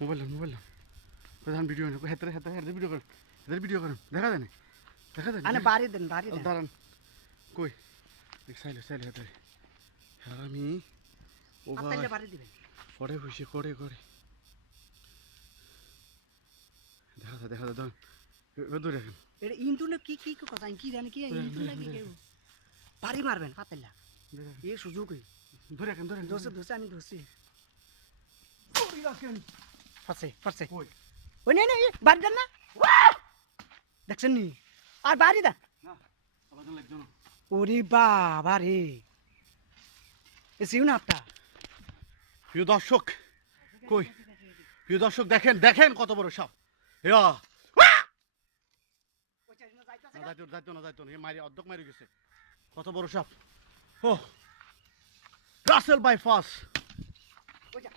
mobile প্রধান video না হেতে হেতে হেতে ভিডিও করেন দেখা যায় না আনে বাড়ি দেন দাঁড়ান কই সাইলে হেতে আমি ও পাতাইলে বাড়ি দিবেন করে খুশি করে দেখা দাঁড়ান ধরে রাখেন এটা ইন্টুনে কি কথা কি জানি কি ইন্টু নাকি কেউ বাড়ি মারবেন পাতাইলা এই সুযোগই ধরে রাখেন ধরছে আমি ধরছি ধরে রাখেন ফারছে কই ওই না বাড়ি দেন না দেখছেন নি আর বাড়ি দেন না আবার লাগজন ওরে বাবা রে এসিও না আপটা প্রিয় দর্শক কই প্রিয় দর্শক দেখেন কত বড় সাপ ইয়া যাইতো না মারি অর্ধেক মারি গেছে কত বড় সাপ ও রাসেল বাই ফাস ওই যা